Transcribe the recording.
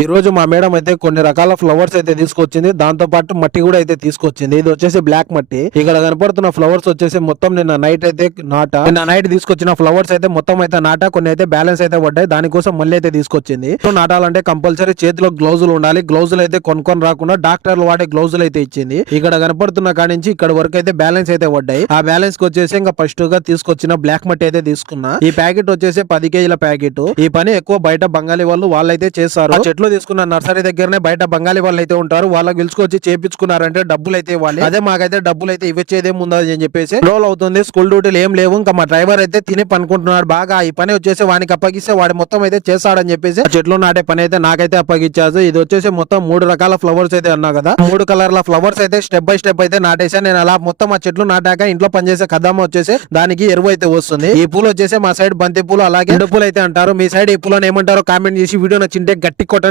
ఈ రోజు మా మేడం అయితే కొన్ని రకాల ఫ్లవర్స్ అయితే తీసుకొచ్చింది. దాంతో పాటు మట్టి కూడా అయితే తీసుకొచ్చింది. ఇది వచ్చేసి బ్లాక్ మట్టి. ఇక్కడ కనపడుతున్న ఫ్లవర్స్ వచ్చేసి మొత్తం నిన్న నైట్ అయితే నిన్న నైట్ తీసుకొచ్చిన ఫ్లవర్స్ అయితే మొత్తం అయితే నాటా, కొన్ని అయితే బ్యాలెన్స్ అయితే పడ్డాయి. దానికోసం మళ్ళీ అయితే తీసుకొచ్చింది. నాటాలంటే కంపల్సరీ చేతిలో గ్లౌజులు ఉండాలి. గ్లౌజులు అయితే కొనుక్కొని రాకుండా డాక్టర్లు వాడే గ్లౌజులు అయితే ఇచ్చింది. ఇక్కడ కనపడుతున్న కాడి నుంచి ఇక్కడ వరకు అయితే బ్యాలెన్స్ అయితే పడ్డాయి. ఆ బ్యాలెన్స్ కి వచ్చేసి ఇంకా ఫస్ట్ గా తీసుకొచ్చిన బ్లాక్ మట్టి అయితే తీసుకున్నా. ఈ ప్యాకెట్ వచ్చేసి 10 కేజీల ప్యాకెట్. ఈ పని ఎక్కువ బయట బంగాళీ వాళ్ళైతే చేస్తారు. చెట్లు తీసుకున్న నర్సరీ దగ్గరనే బయట బంగాళీ వాళ్ళు అయితే ఉంటారు. వాళ్ళకి పిలుచుకొచ్చి చేపించుకున్నారంటే డబ్బులు అయితే ఇవ్వాలి. అదే మాకైతే డబ్బులు అయితే ఇవ్వచ్చేదేం ఉందా అని చెప్పేసి రోల్ అవుతుంది. స్కూల్ డ్యూటీలు ఏం లేవు. ఇంకా మా డ్రైవర్ అయితే తిని పనుకుంటున్నాడు బాగా. ఈ పని వచ్చేసి వానికి అప్పగిస్తే వాడు మొత్తం అయితే చేస్తాడని చెప్పేసి చెట్లు నాటే పని అయితే నాకైతే అప్పగించారు. ఇది వచ్చేసి మొత్తం 3 రకాల ఫ్లవర్స్ అయితే అన్నా కదా. 3 కలర్ల ఫ్లవర్స్ అయితే స్టెప్ బై స్టెప్ అయితే నాటేసా. నేను అలా మొత్తం ఆ చెట్లు నాటాక ఇంట్లో పనిచేసే కదమ్మ వచ్చేసి దానికి ఎరువు అయితే వస్తుంది. ఈ పూలు వచ్చేసి మా సైడ్ బంతి పూలు, అలాగే ఎండు పూలు అయితే అంటారు. మీ సైడ్ ఈ పూలను ఏమంటారో కామెంట్ చేసి వీడియో నచ్చింటే గట్టి కొట్టండి.